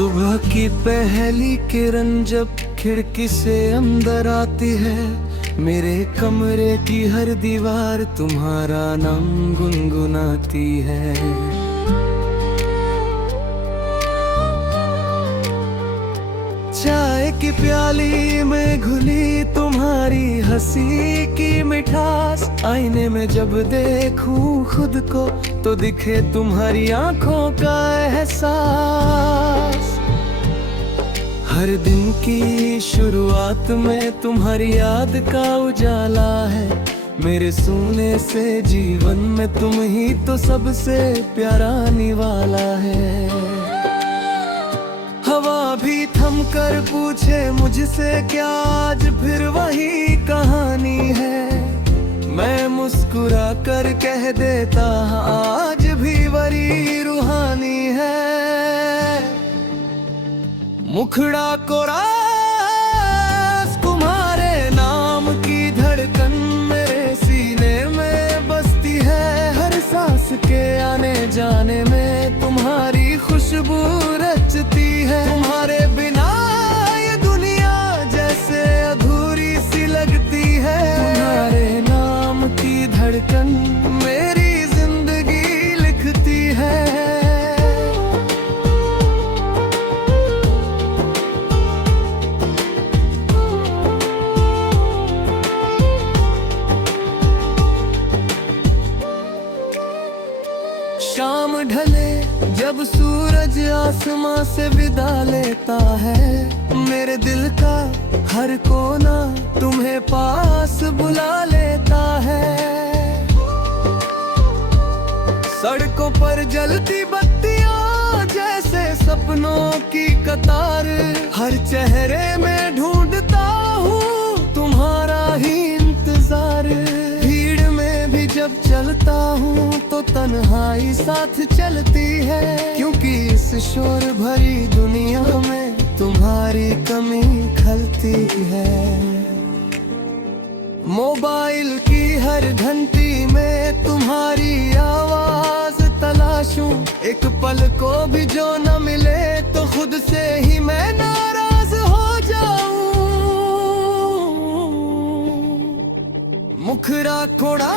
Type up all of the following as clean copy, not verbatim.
सुबह की पहली किरण जब खिड़की से अंदर आती है, मेरे कमरे की हर दीवार तुम्हारा नाम गुनगुनाती है। चाय की प्याली में घुली तुम्हारी हंसी की मिठास, आईने में जब देखूं खुद को तो दिखे तुम्हारी आंखों का एहसास। हर दिन की शुरुआत में तुम्हारी याद का उजाला है, मेरे सोने से जीवन में तुम ही तो सबसे प्यारा निवाला है। हवा भी थम कर पूछे मुझसे क्या आज फिर वही कहानी है, मैं मुस्कुरा कर कह देता आज भी वही रूहानी है। मुखड़ा कोरा तुम्हारे नाम की धड़कन मेरे सीने में बसती है, हर सांस के आने जाने में तुम्हारी खुशबू रचती है। तुम्हारे बिना ये दुनिया जैसे अधूरी सी लगती है, तुम्हारे नाम की धड़कन मेरी जिंदगी लिखती है। शाम ढले जब सूरज आसमां से विदा लेता है, मेरे दिल का हर कोना तुम्हें पास बुला लेता है। सड़कों पर जलती बत्तियां जैसे सपनों की कतार, हर चेहरे में ढूंढता हूँ तुम्हारा ही इंतजार। भीड़ में भी जब चलता हूँ तो तन्हाई साथ चलती है, क्योंकि इस शोर भरी दुनिया में तुम्हारी कमी खलती है। मोबाइल की हर घंटी में तुम्हारी आवाज तलाशूं, एक पल को भी जो न मिले तो खुद से ही मैं नाराज हो जाऊं। मुखड़ा खोड़ा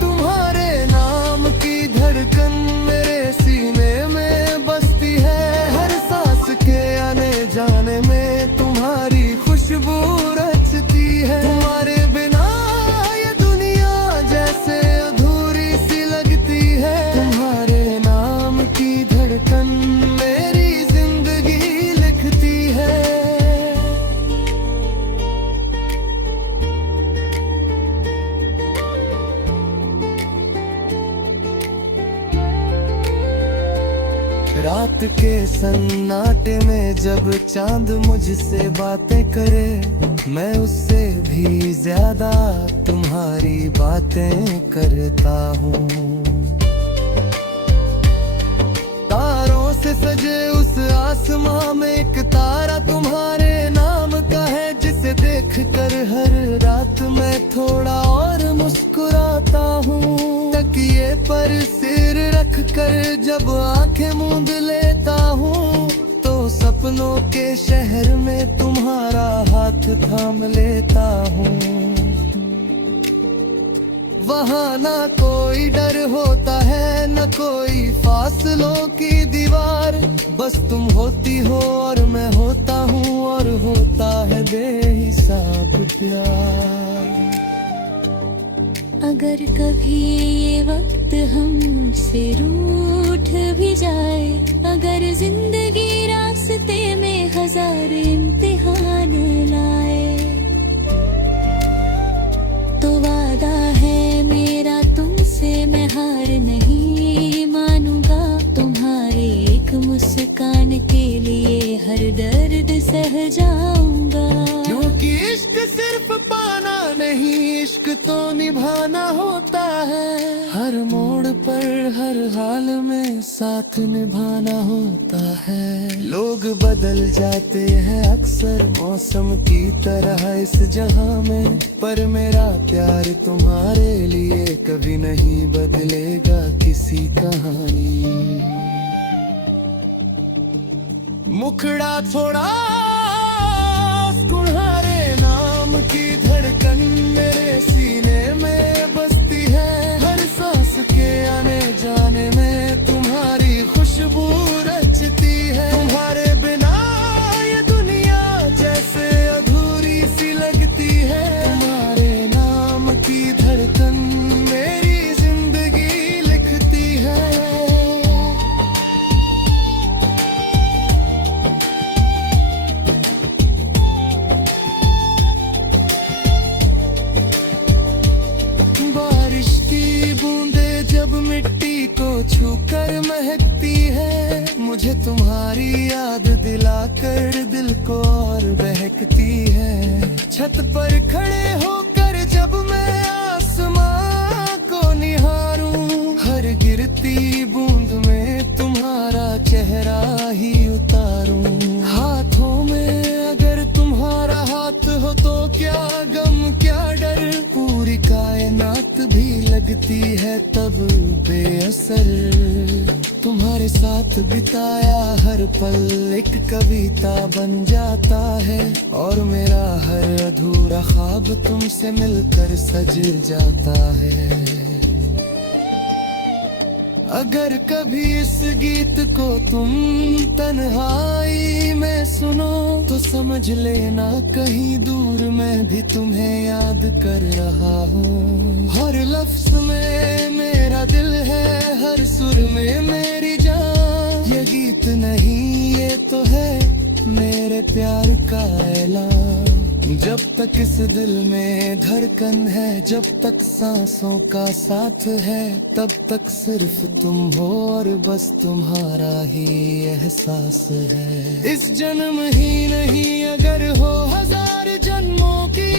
तुम्हारे नाम की धड़कन मेरे सीने में बसती है, हर सांस के आने जाने में तुम्हारी खुशबू रचती है। तुम्हारे बिना ये दुनिया जैसे अधूरी सी लगती है, तुम्हारे नाम की धड़कन मेरी जिंदगी लिखती है। रात के सन्नाटे में जब चांद मुझसे बातें करे, मैं उससे भी ज्यादा तुम्हारी बातें करता हूँ। तारों से सजे उस आसमां में एक तारा तुम्हारे नाम का है, जिसे देखकर हर रात मैं थोड़ा और मुस्कुराता हूँ। तकिए पर सिर रख कर जब आंखें मूंद लेता हूँ तो सपनों के शहर में तुम्हारा हाथ थाम लेता हूँ। वहाँ ना कोई डर होता है न कोई फासलों की दीवार, बस तुम होती हो और मैं होता हूँ और होता है बेहिसाब प्यार। अगर कभी ये वक्त हमसे रूठ भी जाए, अगर जिंदगी रास्ते में हजार इम्तिहान लाए, तो वादा है मेरा तुमसे मैं हार नहीं मानूंगा। तुम्हारे एक मुस्कान के लिए हर दर्द सह जाऊंगा। क्योंकि इश्क सिर्फ पाना नहीं, इश्क तो निभाना होता है। हर मोड़ पर हर हाल में साथ निभाना होता है। लोग बदल जाते हैं अक्सर मौसम की तरह इस जहां में, पर मेरा प्यार तुम्हारे लिए कभी नहीं बदलेगा किसी कहानी। मुखड़ा थोड़ा तुम्हारे नाम की धड़कन मेरे सीने में बसती है। हर सांस के आने जाने में तुम्हारी खुशबू रचती है। तुम्हारे बिना ये दुनिया जैसे अधूरी सी लगती है। तुम्हारे नाम की धड़कन मेरी जिंदगी लिखती है। बारिश की बूंदे जब मिट्टी को छूकर महकती है, मुझे तुम्हारी याद दिलाकर दिल को और बहकती है। छत पर खड़े होकर जब मैं आसमां को निहारूं, हर गिरती बूंद में तुम्हारा चेहरा ही उतारूं। हाथों में अगर तुम्हारा हाथ हो तो क्या गम क्या डर, पूरी कायनात भी लगती है तब बेअसर। तुम्हारे साथ बिताया हर पल एक कविता बन जाता है, और मेरा हर अधूरा ख्वाब तुमसे मिलकर सज जाता है। अगर कभी इस गीत को तुम तन्हाई में सुनो तो समझ लेना कहीं दूर मैं भी तुम्हें याद कर रहा हूँ। हर लफ्ज में मेरा दिल है, हर सुर में मेरी जान। ये गीत नहीं ये तो है मेरे प्यार का ऐलान। जब तक इस दिल में धड़कन है, जब तक सांसों का साथ है, तब तक सिर्फ तुम हो और बस तुम्हारा ही एहसास है। इस जन्म ही नहीं अगर हो हजार जन्मों की